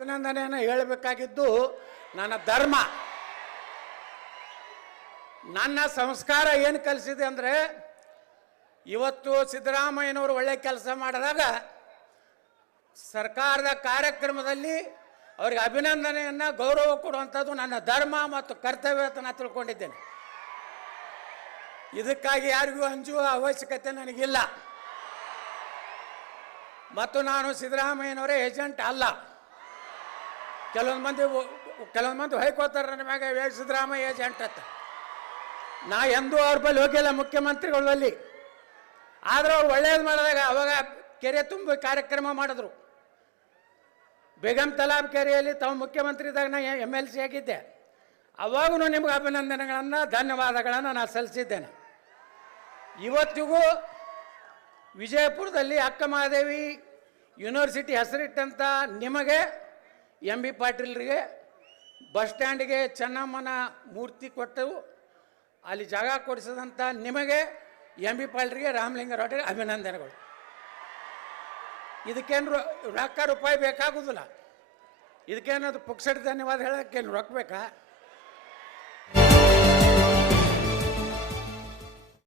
ಅಭಿನಂದನೆಯನ್ನು ಹೇಳಬೇಕಾಗಿದ್ದು ನನ್ನ ಧರ್ಮ. ನನ್ನ ಸಂಸ್ಕಾರ ಏನು ಕಲಿಸಿದೆ ಅಂದರೆ, ಇವತ್ತು ಸಿದ್ದರಾಮಯ್ಯನವರು ಒಳ್ಳೆ ಕೆಲಸ ಮಾಡಿದಾಗ ಸರ್ಕಾರದ ಕಾರ್ಯಕ್ರಮದಲ್ಲಿ ಅವರಿಗೆ ಅಭಿನಂದನೆಯನ್ನು ಗೌರವ ಕೊಡುವಂಥದ್ದು ನನ್ನ ಧರ್ಮ ಮತ್ತು ಕರ್ತವ್ಯ ಅಂತ ನಾನು ತಿಳ್ಕೊಂಡಿದ್ದೇನೆ. ಇದಕ್ಕಾಗಿ ಯಾರಿಗೂ ಅಂಜುವ ಅವಶ್ಯಕತೆ ನನಗಿಲ್ಲ. ಮತ್ತು ನಾನು ಸಿದ್ದರಾಮಯ್ಯನವರೇ ಏಜೆಂಟ್ ಅಲ್ಲ. ಕೆಲವೊಂದು ಮಂದಿ ಹೊಯ್ಕೋತಾರೆ ನನ್ನ ಮ್ಯಾಗ ಸಿದ್ದರಾಮಯ್ಯ ಏಜೆಂಟ್ ಅಂತ. ನಾ ಎಂದೂ ಅವ್ರ ಬಳಿ ಹೋಗಿಲ್ಲ ಮುಖ್ಯಮಂತ್ರಿಗಳ ಬಳಿ. ಆದರೆ ಅವ್ರು ಒಳ್ಳೇದು ಮಾಡಿದಾಗ ಅವಾಗ ಕೆರೆ ತುಂಬ ಕಾರ್ಯಕ್ರಮ ಮಾಡಿದ್ರು. ಬೇಗಂ ತಲಾಬ್ ಕೆರೆಯಲ್ಲಿ ತಾವು ಮುಖ್ಯಮಂತ್ರಿ ಇದ್ದಾಗ ನಾ MLC ಆಗಿದ್ದೆ. ಅವಾಗೂ ನಿಮ್ಗೆ ಅಭಿನಂದನೆಗಳನ್ನು ಧನ್ಯವಾದಗಳನ್ನು ನಾನು ಸಲ್ಲಿಸಿದ್ದೇನೆ. ಇವತ್ತಿಗೂ ವಿಜಯಪುರದಲ್ಲಿ ಅಕ್ಕ ಮಹಾದೇವಿ ಯೂನಿವರ್ಸಿಟಿ ಹೆಸರಿಟ್ಟಂಥ ನಿಮಗೆ, MB ಪಾಟೀಲ್ರಿಗೆ ಬಸ್ ಸ್ಟ್ಯಾಂಡಿಗೆ ಚೆನ್ನಮ್ಮನ ಮೂರ್ತಿ ಕೊಟ್ಟು ಅಲ್ಲಿ ಜಾಗ ಕೊಡಿಸಿದಂಥ ನಿಮಗೆ, MB ಪಾಟೀಲ್ರಿಗೆ, ರಾಮಲಿಂಗಾರೆಡ್ಡಿಗೆ ಅಭಿನಂದನೆಗಳು. ಇದಕ್ಕೇನು ರೊಕ್ಕ ರೂಪಾಯಿ ಬೇಕಾಗೋದಿಲ್ಲ. ಇದಕ್ಕೇನದು ಪುಕ್ಸಟ್ ಧನ್ಯವಾದ ಹೇಳೋಕ್ಕೇನು ರೊಕ್ಕ ಬೇಕಾ?